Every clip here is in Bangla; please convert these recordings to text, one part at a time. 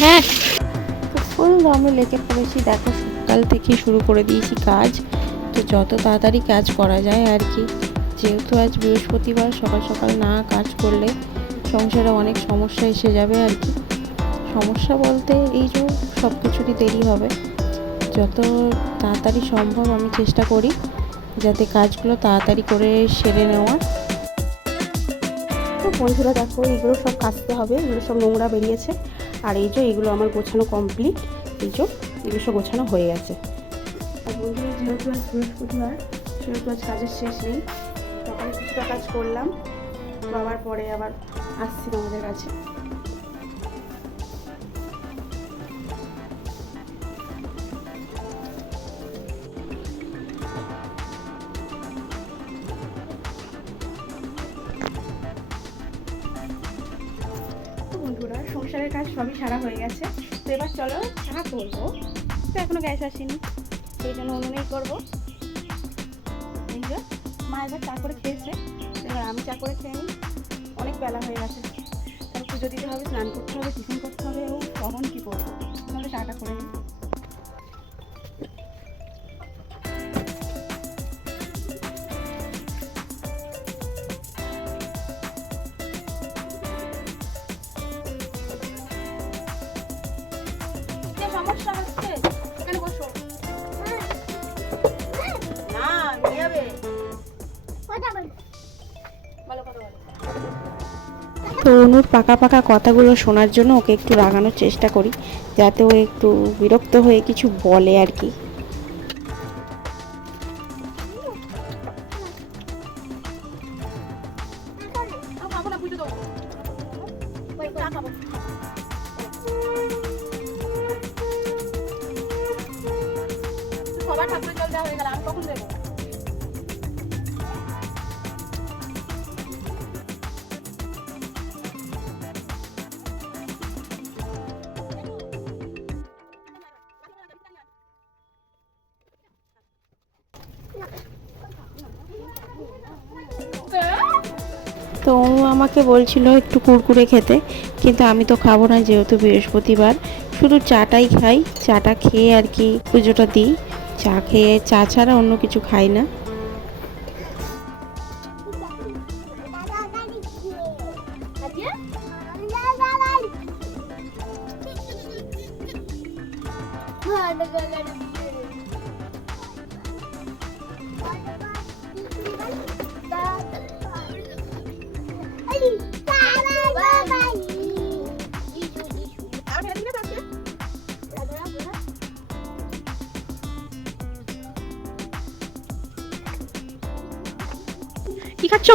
হ্যাঁ। ফুল দমে লেগে পড়েছি দেখো সকাল থেকে শুরু করে দিয়েছি কাজ। তো যত তাড়াতাড়ি কাজ করা যায় আর কি, যেহেতু আজ বৃহস্পতিবার, সকাল সকাল না কাজ করলে সংসারে অনেক সমস্যা এসে যাবে আর কি। সমস্যা বলতে এই যে সব কিছুরই দেরি হবে। যত তাড়াতাড়ি সম্ভব আমি চেষ্টা করি, যাতে কাজগুলো তাড়াতাড়ি করে সেরে নেওয়ার। তো বন্ধুরা দেখো, এগুলো সব কাটতে হবে, এগুলো সব নোংরা বেরিয়েছে। আর এই যে এগুলো আমার গোছানো কমপ্লিট এই যে এগুলো সব গোছানো হয়ে গেছে। আর বন্ধুরা, যেহেতু আজ বৃহস্পতিবার, সেহেতু আজ কাজের শেষ নেই, সকালে কিছুটা কাজ করলাম বাবার পরে আবার আসছি আমাদের কাছে। সারা হয়ে গেছে। তো এবার চলো চা করব। তো এখনও গ্যাস আসেনি, সেই জন্য উনুনেই করব। মা এবার চা করে খেয়েছে। এবার আমি চা করে খেয়ে অনেক বেলা হয়ে গেছে। তারপর পুজো দিতে হবে, স্নান করতে হবে, টিফিন করতে হবে, ও কখন কী করব? তাহলে চাটা করে নিই। তো অনুর পাকা পাকা কথাগুলো শোনার জন্য ওকে একটু রাগানোর চেষ্টা করি, যাতে ও একটু বিরক্ত হয়ে কিছু বলে আর কি। তো ও আমাকে বলছিল একটু কুরকুরে খেতে, কিন্তু আমি তো খাব না যেহেতু বৃহস্পতিবার। শুধু চাটাই খাই, চাটা খেয়ে আর কি পুজোটা দিই। চা খেয়ে, চা ছাড়া অন্য কিছু খাই না। কি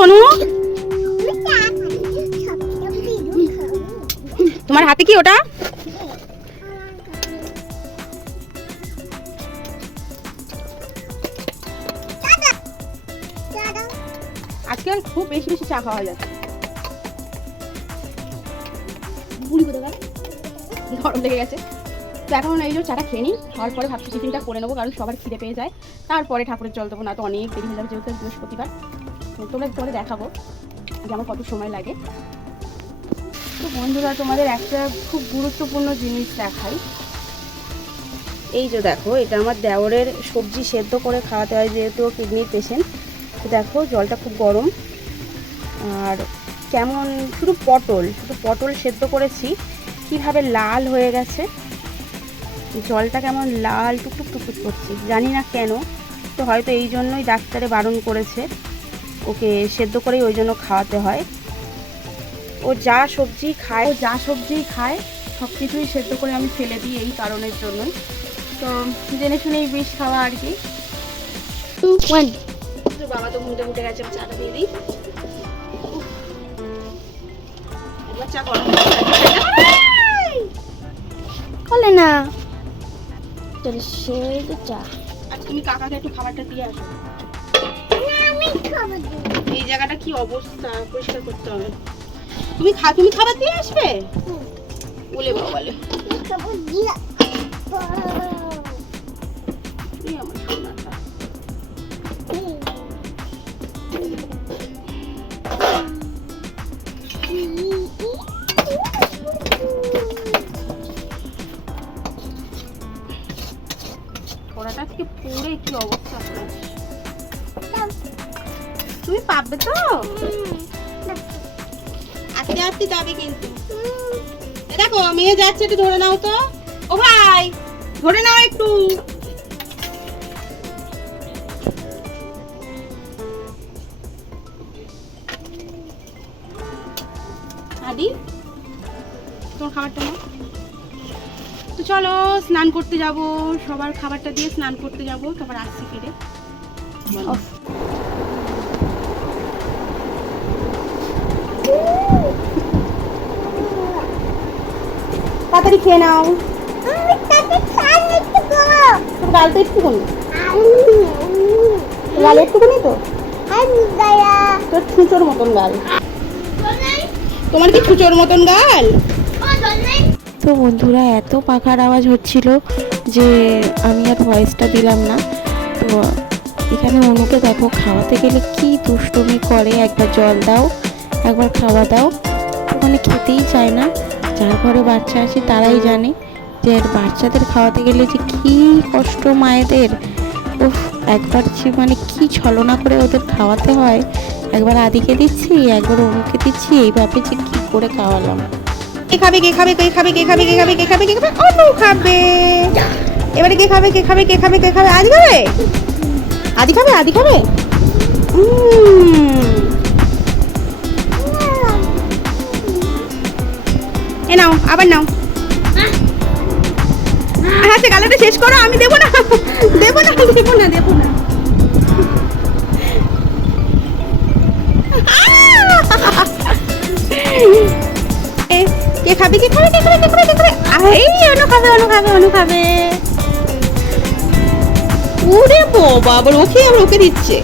অনু? তোমার হাতে কি ওটা? আজকাল খুব বেশি বেশি চা খাওয়া যাচ্ছে। গরম লেগে গেছে। তো এখন এই যে চাটা খেয়ে নিই, খাওয়ার পরে ভাবছি টিফিনটা করে নেব, কারণ সবার খিদে পেয়ে যায়। তারপরে ঠাকুরের জল দেবো, না তো অনেক দেরি হয়ে যাবে, যেহেতু বৃহস্পতিবার। তোমরা পরে দেখাবো, যে আমার কত সময় লাগে। তো বন্ধুরা, তোমাদের একটা খুব গুরুত্বপূর্ণ জিনিস দেখাই। এই যে দেখো, এটা আমার দেওরের সবজি সেদ্ধ করে খাওয়াতে হয়, যেহেতু কিডনির পেশেন্ট তো দেখো, জলটা খুব গরম। আর কেমন, শুধু পটল শুধু পটল সেদ্ধ করেছি, কীভাবে লাল হয়ে গেছে। জলটা কেমন লাল টুকটুক টুকটুক করছে, জানি না কেন। তো হয়তো এই জন্যই ডাক্তারে বারণ করেছে। ওকে সেদ্ধ করেই ওই জন্য খাওয়াতে হয়। ও যা সবজি খায় ও যা সবজি খায় সব কিছুই সেদ্ধ করে আমি ফেলে দিই এই কারণের জন্য তো জেনে শুনেই বিষ খাওয়া আর কি। বাবা তো ঘুমতে ঘুটে গেছে চাটা দিয়ে দিই। চা গরম না। তোর সেই চা। আচ্ছা তুমি কাকাকে একটু খাবারটা দিয়ে আসো। এই জায়গাটা কি অবস্থা? পরিষ্কার করতে হবে। তুমি খা তুমি খাবার দিয়ে আসবে? বলে বলে। পড়াটা আজকে পড়ে কি অবস্থা? করেছে তুমি পাবে তো? আস্তে আস্তে যাবে কিন্তু। দেখো মেয়ে যাচ্ছে একটু ধরে নাও তো। ও ভাই ধরে নাও একটু। আদি তোমার খাবারটা নাও। তো চলো স্নান করতে যাব। সবার খাবারটা দিয়ে স্নান করতে যাব। তারপর আসছি ফিরে। তাড়াতাড়ি খেয়ে নাও। গাল তো একটুখানি। গাল একটুখানি তো? তোর ছুঁচোর মতন গাল। তোমার কি ছুঁচোর মতন গাল? তো বন্ধুরা এত পাখার আওয়াজ হচ্ছিল যে আমি আর ভয়েসটা দিলাম না। তো এখানে অনুকে দেখো খাওয়াতে গেলে কি দুষ্টুমি করে একবার জল দাও। একবার খাওয়া দাও। ওখানে খেতেই চায় না। যার ঘরে বাচ্চা আছে তারাই জানে যে বাচ্চাদের খাওয়াতে গেলে যে কি কষ্ট মায়েদের। উফ, একবার যে মানে কি ছলনা করে ওদের খাওয়াতে হয়। একবার আদিকে দিচ্ছি, একবার অনুকে দিচ্ছি, এইভাবে যে কি করে খাওয়ালাম। কে খাবে কে খাবে কে খাবে কে খাবে কে খাবে কে খাবে কে খাবে? অনু খাবে। এবারে কে খাবে কে খাবে কে খাবে কে খাবে? আদি খাবে? আদি খাবে আদি খাবে? উম। এ নাও, আবার নাও। হ্যাঁ সে গালাটা শেষ করো, আমি দেবো না। দেবো না দেবো না দেবো না। কে খাবে এই খাবে খাবে খাবে আবার আবার ওকে দিচ্ছে।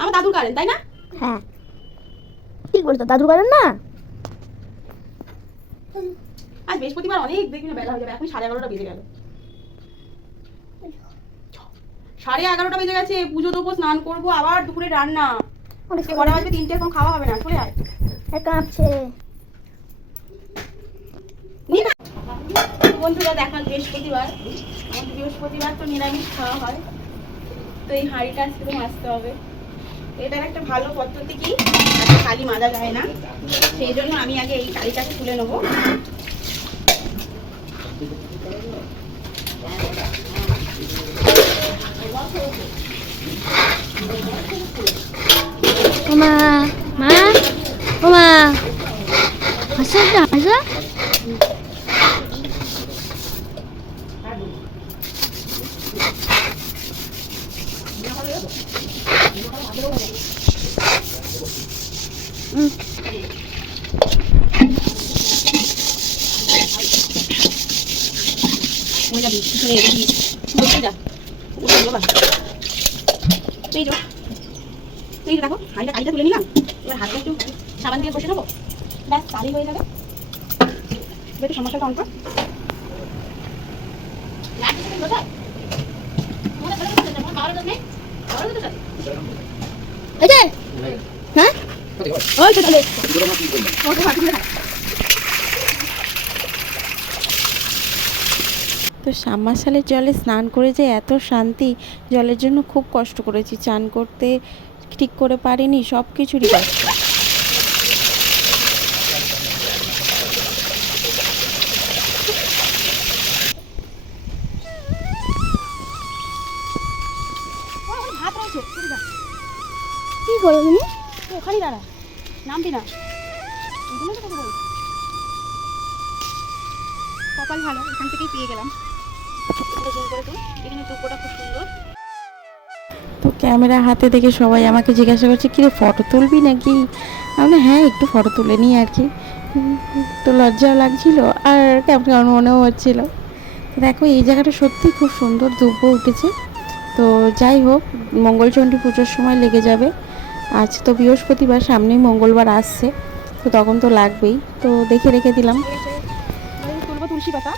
আমার দাদুর কারেন্ট তাই না? হ্যাঁ। কি করতো দাদু করেন না? আজ বৃহস্পতিবার অনেক দেখবি না বেলা হয়ে যাবে এখন সাড়ে এগারোটা বেজে গেল। সাড়ে এগারোটা বেজে গেছে পুজো দেবো স্নান করব আবার দুপুরে রান্না। অনেক কটা বাজবে তিনটে এখন খাওয়া হবে না চলে আয়। কাঁপছে। বন্ধুরা দেখান বৃহস্পতিবার। বৃহস্পতিবার তো নিরামিষ খাওয়া হয়। তো এই হাঁড়িটা আজকে তো মাজতে হবে। এটার একটা ভালো পদ্ধতি কি? আজকে খালি মাজা যায় না। সেই জন্য আমি আগে এই কালিটাকে তুলে নেব। ওমা, মা, ওমা। হাসা হাসা হয়ে যাবি পিছনে এগিয়ে বসে যা উঠে যাবা এই যো এই দেখো হাঁড়িটা কালিটা তুলে নিলাম এবার হাতটা একটু সাবান দিয়ে বসে নেব ব্যাস তাহলেই হয়ে যাবে একটু সমস্যাটা অন কর লাগছে তো কোথায়? তোমাদের ঘরে কোথায়? তোমার বাবার কাছে নেই? বাবার কাছে কোথায়? এই যে হ্যাঁ ওই তো তাহলে ওকে হাত তুলে রাখ। তো সাবমার্শালের জলে স্নান করে যে এত শান্তি জলের জন্য খুব কষ্ট করেছি। চান করতে ঠিক করে পারিনি সব কিছুরই কষ্ট। ওখানে। কি করো তুমি? তুই ওখানেই দাঁড়া। নামবি না। কপাল ভালো এখান থেকেই পেয়ে গেলাম। এটা zoom করে তুই। এখানে দুপুরটা খুব সুন্দর। তো ক্যামেরা হাতে দেখে সবাই আমাকে জিজ্ঞাসা করছে কিরে ফটো তুলবি নাকি? আমি হ্যাঁ একটু ফটো তুলে নিই আর কি। তো লজ্জাও লাগছিল আর কেমন কেমন মনেও হচ্ছিল। তো দেখো এই জায়গাটা সত্যি খুব সুন্দর দুব্বো উঠেছে। তো যাই হোক মঙ্গলচণ্ডী পুজোর সময় লেগে যাবে। আজ তো বৃহস্পতিবার সামনেই মঙ্গলবার আসছে। তো তখন তো লাগবেই। তো দেখে রেখে দিলাম। তুলবো তুলসী পাতা।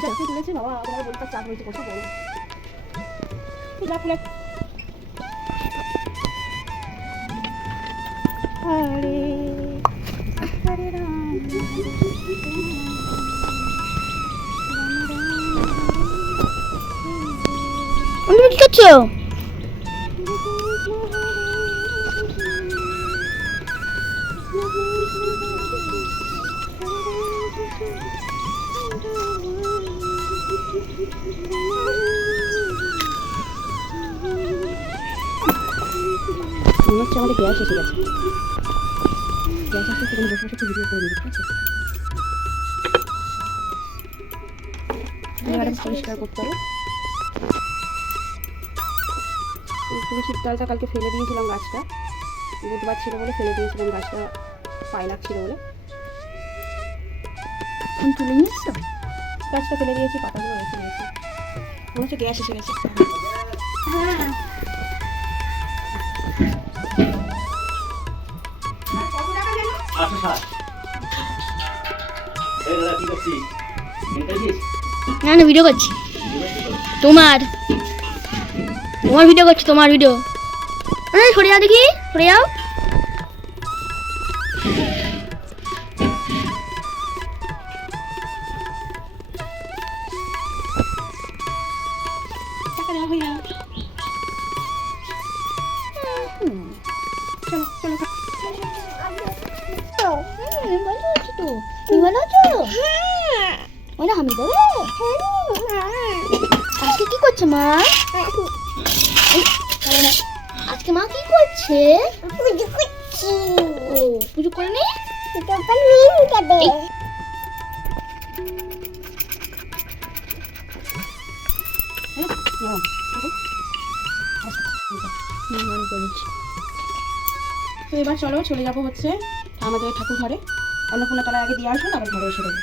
চারটে তুলেছে বাবা তোমার বলতে চাপ হয়েছে কত বড় ফুলা ফুলা হরে হরে রাম কি করছ মনে হচ্ছে আমাদের গ্যাস এসে গেছে। গ্যাস আসলে সেখানে বসে বসে ভিডিও করে নিবি ঠিক আছে পরিষ্কার করতে হবে তুলসীর ডালটা কালকে ফেলে দিয়েছিলাম গাছটা বুধবার ছিল বলে ফেলে দিয়েছিলাম গাছটা পায়ে লাগছিল বলে তুমি তুলে নিয়ে এসছো গাছটা ফেলে দিয়েছি পাতাগুলো রেখে দিয়েছি মনে হচ্ছে গ্যাস এসে গেছে। ইন্টারভিউ না না ভিডিও করছি। তোমার। তোমার ভিডিও করছি তোমার ভিডিও এই সরে যাও দেখি সরে যাও। হয়ে চলো চলো তুমি ভালো আছো ওরা আমি দেবে আজকে কি করছে মা আজকে মা কি করছে পুজো করছি ও পুজো করে নি নির্মাণ করেছি তো এবার চলো, চলে যাব হচ্ছে আমাদের ঠাকুর ঘরে অন্নপূর্ণা তলায় আগে দিয়ে আসুন আবার ঘরে এসে দেবো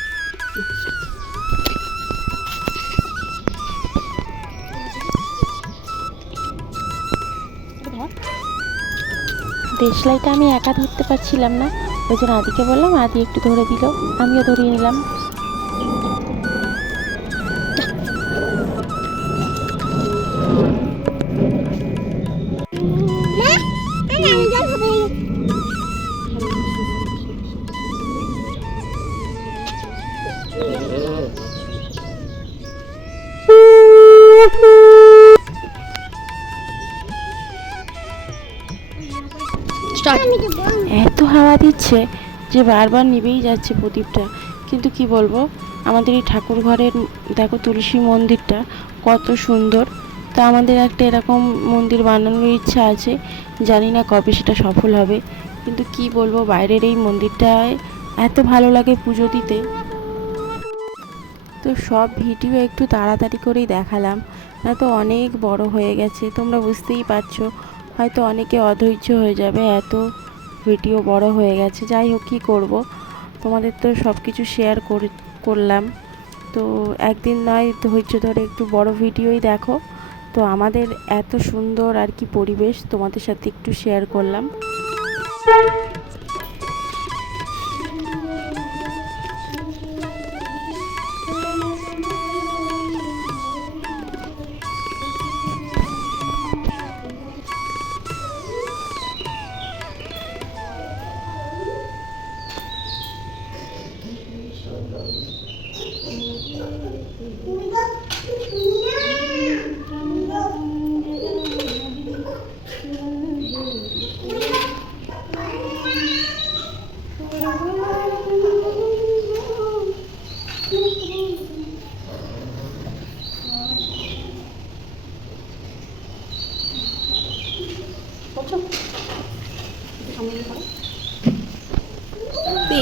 দেশলাইটা আমি একা ধরতে পারছিলাম না। ওই জন্য আদিকে বললাম আদি একটু ধরে দিল, আমিও ধরিয়ে নিলাম। হাওয়া দিচ্ছে যে বারবার নিভেই যাচ্ছে প্রদীপটা। কিন্তু কি বলব? আমাদের এই ঠাকুর ঘরের, দেখো তুলসী মন্দিরটা কত সুন্দর। তা আমাদের একটা এরকম মন্দির বানানোর ইচ্ছা আছে। জানি না কবে সেটা সফল হবে। কিন্তু কি বলব, বাইরের এই মন্দিরটায় এত ভালো লাগে পুজো দিতে। তো সব ভিডিও একটু তাড়াতাড়ি করেই দেখালাম। না তো অনেক বড় হয়ে গেছে, তোমরা বুঝতেই পারছ। হয়তো অনেকে অধৈর্য হয়ে যাবে এত ভিডিও বড় হয়ে গেছে, যাই হোক কী করব? তোমাদের তো সব কিছু শেয়ার করে, করলাম। তো একদিন নয়, ধৈর্য ধরে একটু বড় ভিডিওই দেখো। তো আমাদের এত সুন্দর আর কি পরিবেশ তোমাদের সাথে একটু শেয়ার করলাম।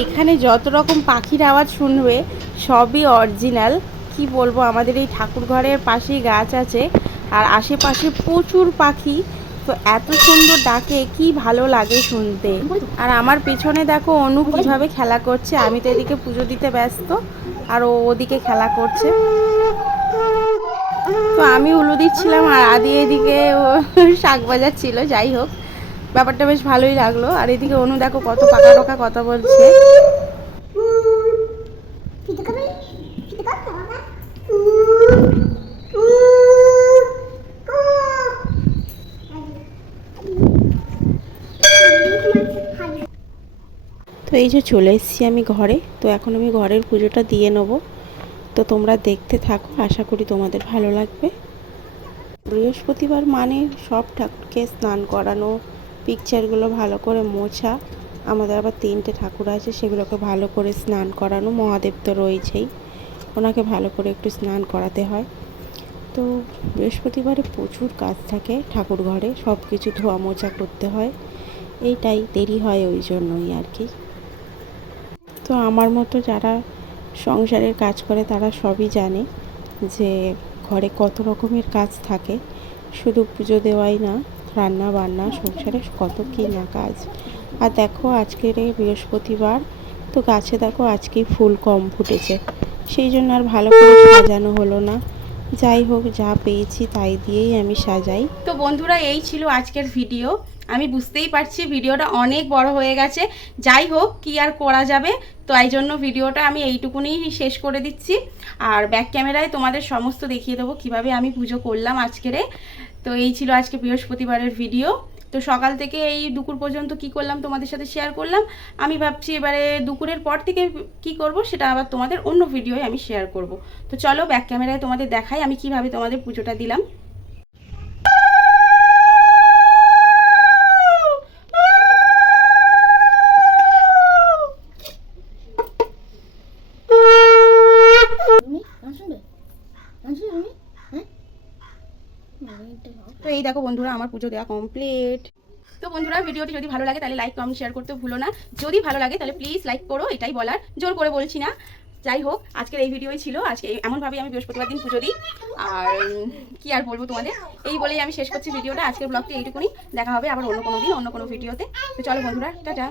এখানে যত রকম পাখির আওয়াজ শুনবে, সবই অরিজিনাল কি বলব, আমাদের এই ঠাকুর ঘরের পাশেই গাছ আছে, আর আশেপাশে প্রচুর পাখি। তো এত সুন্দর ডাকে, কি ভালো লাগে শুনতে। আর আমার পেছনে দেখো অনু কীভাবে খেলা করছে। আমি তো এদিকে পুজো দিতে ব্যস্ত, আর ও ওদিকে খেলা করছে। তো আমি উলু দিচ্ছিলাম, আর আদি এদিকে শাক ছিল যাই হোক। ব্যাপারটা বেশ ভালোই লাগল। আর এদিকে অনু দেখো কত পাকা পাকা কথা বলছে। তো এই যে চলে এসেছি আমি ঘরে। তো এখন আমি ঘরের পুজোটা দিয়ে নেব। তো তোমরা দেখতে থাকো, আশা করি তোমাদের ভালো লাগবে। বৃহস্পতিবার মানে সব ঠাকুরকে স্নান করানো পিকচারগুলো ভালো করে মোছা। আমাদের আবার তিনটে ঠাকুর আছে, সেগুলোকে ভালো করে স্নান করানো। মহাদেব তো রয়েছেই। ওনাকে ভালো করে একটু স্নান করাতে হয়। তো বৃহস্পতিবারে প্রচুর কাজ থাকে ঠাকুর ঘরে সব কিছু ধোয়া মোছা করতে হয়। এইটাই দেরি হয় ওই জন্যই আর কি। তো আমার মতো যারা সংসারের কাজ করে তারা সবই জানে যে ঘরে কত রকমের কাজ থাকে। শুধু পুজো দেওয়াই না রান্না বান্না সংসারে কত কী না কাজ। আর দেখো আজকের এই বৃহস্পতিবার, তো গাছে দেখো আজকেই ফুল কম ফুটেছে। সেই জন্য আর ভালো করে সাজানো হলো না। যাই হোক, যা পেয়েছি তাই দিয়েই আমি সাজাই। তো বন্ধুরা, এই ছিল আজকের ভিডিও। আমি বুঝতেই পারছি ভিডিওটা অনেক বড় হয়ে গেছে। যাই হোক, কি আর করা যাবে? তো এই জন্য ভিডিওটা আমি এইটুকুনি শেষ করে দিচ্ছি। আর ব্যাক ক্যামেরায় তোমাদের সমস্ত দেখিয়ে দেবো কীভাবে আমি পুজো করলাম আজকেরে তো এই ছিল আজকে বৃহস্পতিবারের ভিডিও তো সকাল থেকে এই দুপুর পর্যন্ত কি করলাম, তোমাদের সাথে শেয়ার করলাম। আমি ভাবছি এবারে দুপুরের পর থেকে কি করব, সেটা আবার তোমাদের অন্য ভিডিওয় আমি শেয়ার করব। তো চলো ব্যাক ক্যামেরায় তোমাদের দেখাই আমি কীভাবে তোমাদের পুজোটা দিলাম তুমি গান শুনবে গান শুনবে তুমি হ্যাঁ তো এই দেখো বন্ধুরা, আমার পুজো দেওয়া কমপ্লিট তো বন্ধুরা, ভিডিওটি যদি ভালো লাগে, তাহলে লাইক কমেন্ট শেয়ার করতে ভুলো না। যদি ভালো লাগে, তাহলে প্লিজ লাইক করো, এটাই বলার। জোর করে বলছি না। যাই হোক, আজকের এই ভিডিওই ছিল। আজকে এমনভাবেই এমনভাবে আমি বৃহস্পতিবার দিন পুজো দিই। আর কি আর বলব তোমাদের? এই বলেই আমি শেষ করছি ভিডিওটা আজকের ব্লগটি এইটুকুনি। দেখা হবে আবার অন্য কোনো দিন, অন্য কোনো ভিডিওতে তো চলো বন্ধুরা, টাটা।